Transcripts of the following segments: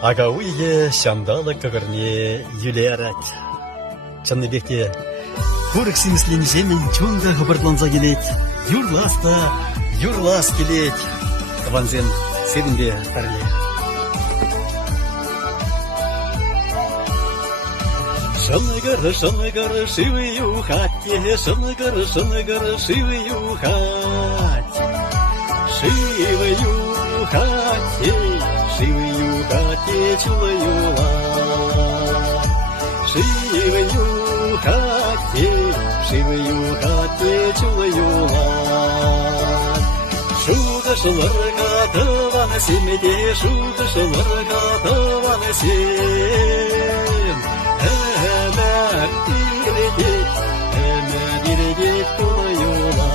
Агауие шандала кагарне юлерак. Чанныбекте көрік сіңісілін жемен чонда хабарланса келет. Юрлас келет. Ванзен седінде тарле. Шынгыр, шивый ухатте, шынгыр, шивый ухать. Шивый ухатте, чулаюла. Шивый ухатте, чулаюла. Шугашылырға тываны семеде, шугашылырға тываны сем. Әмәр ирегек тулаюла.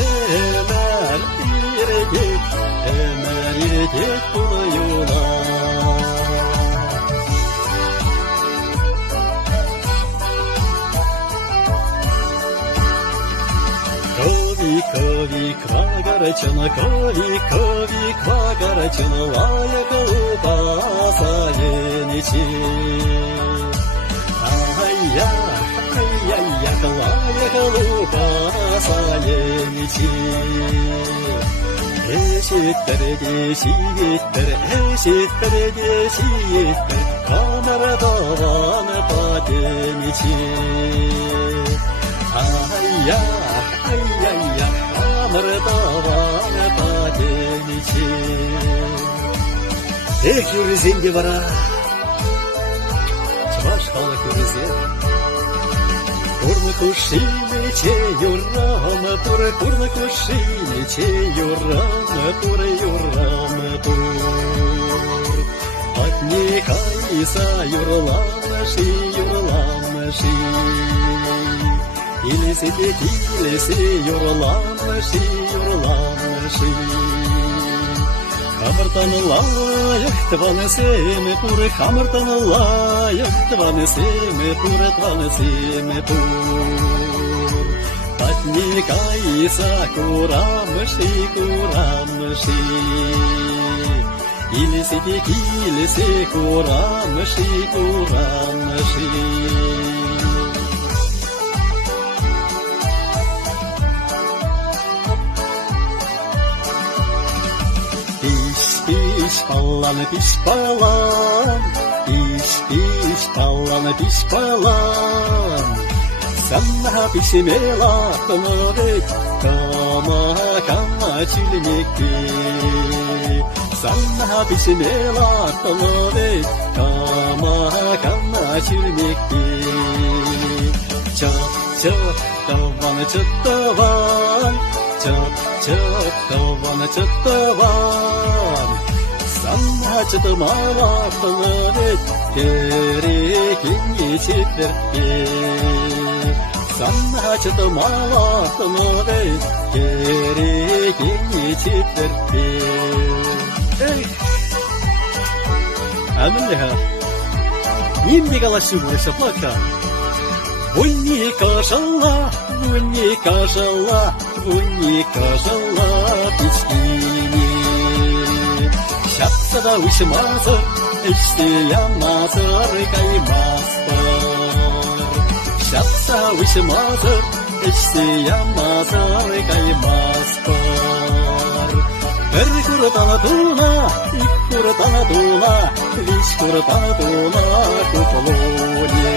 Әмәр ирегек тулаюла. Кови, квагарачана, квагарачана, лая колупаса еничи. Ай-я, лая колупаса еничи. Эшиттерде сиеттер, камарадаваны паденичи. Ай-я, камарадаваны паденичи. Эх, юрезенде бара, чуваш халық юрезен. Курны кушиниче юррамы тур, курны кушиниче юррамы тур. Отникайса юрламыши. Илесе юрламыши. Хамыртаны лайық тваны семе тур, хамыртаны лайық тваны семе тур. Отникайса курамыши. Илесе курамыши. Пиш палан. Санна пишемела тонорет, кама чилмекте. Санна пишемела тонорет, кама чилмекте. Чот, таван. Санна чытымала тонорет, керекенге четверке. Санна чытымала тонорет, керекенге четверке. Эх, аминеха, нимбек алашу бурыша плака. Вунника жала пичкине. Шапсада ушмазыр, іште ямазыр каймаспар. Шапса ушмазыр, іште ямазыр каймаспар. Бір күртана туна, ик күртана туна, виш күртана туна куполоне.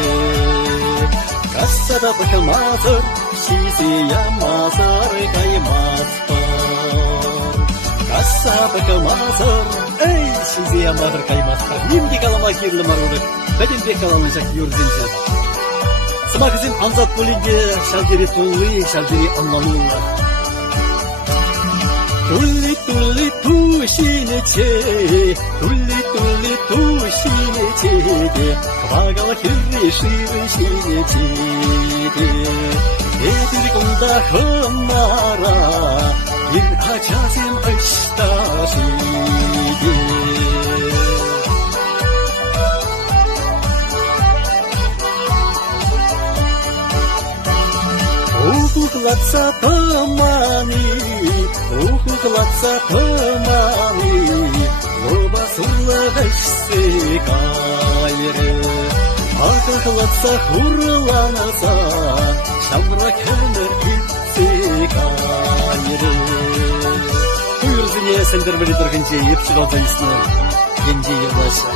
Кассада пахмазыр, шисе ямазыр каймаспар. Касса пахмазыр, эй, шизе ямазыр каймаспар. Нимге калама кирлі марудық, бәденбек каламайжак юрденші. Сымағызын амзат бөлінге шалдері тулы, шалдері анланула. Тулли тушинече, квагала хирри шивы. Эдір күнда хымара, бір ачасым ышташиде. Ухухлатса тыманы, лобасы кайры. Акаклатса хурланаса, шамрак өмір кетсе кайры. Үйірзіне сендер білі тұрғынше епші қалдайсыны, енде евлаша.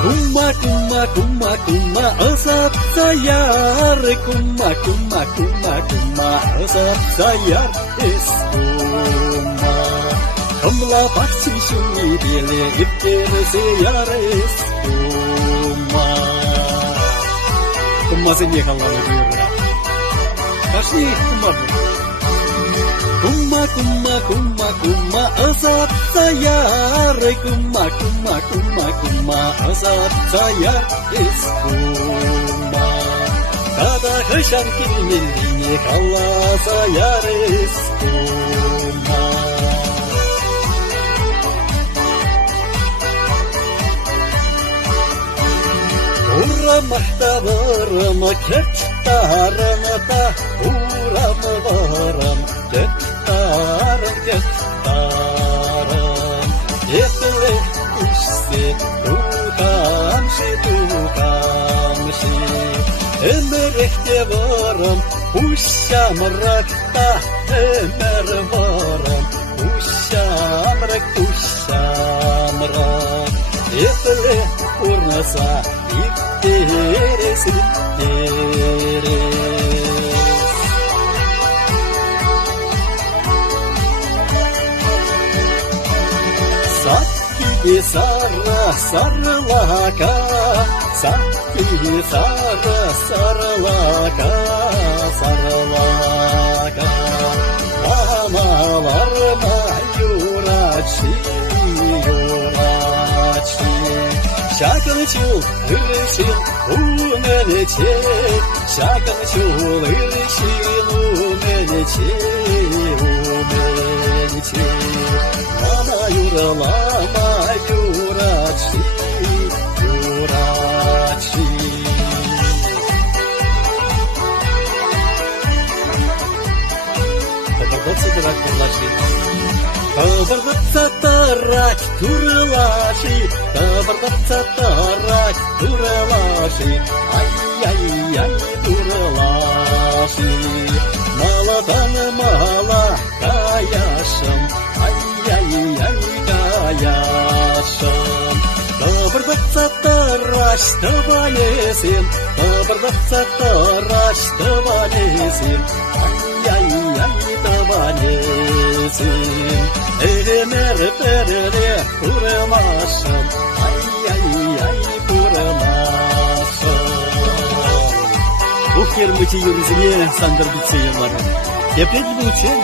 Кумма, кумма, кумма, кумма, ызап саяр, кумма, кумма, кумма, кумма, ызап саяр, эс кумма. Кымла бақсы шуни беле, ипкері саяр, эс кумма. Кумма сене қаланы бұйырға. Қашни кумма бұл. Кумма, кумма, кумма, кумма, ызап саяр, кумма, кумма, кумма, кумма, ызап саяр, эс кумма. Када хышан келмен дине калла саяр, эс кумма. Урамахта варам, кечтарам та, урам варам, кечтарам, кечтарам. Етле кушсе, тухамши, тухамши. Эмерехте варам, ушамракта, эмер варам, ушамрак, ушамрак. Етле урнаса, иптерес, иптерес. Сакки сара, сарлака, сакки сара, сарлака, сарлака. Мамаларма юрачи, юрачи. Şakılçıl ırışıl umeneçe, şakılçıl ırışıl umeneçe, umeneçe. Mama yuralama yuraçi, yuraçi. Kapatsa durak kurlaşı. Кабардатса тарак турлаши, кабардатса тарак турлаши, ай-яй-яй турлаши. Маладан мала каяшым, ай-яй-яй каяшым. Кабардатса тараш табанесем, кабардатса тараш табанесем, ай-яй-яй табанесем. Эмер перде курмашым, ай-яй-яй курмашым. Ухер мыти юрзине сандыр битсе ямарым. Тепет булчен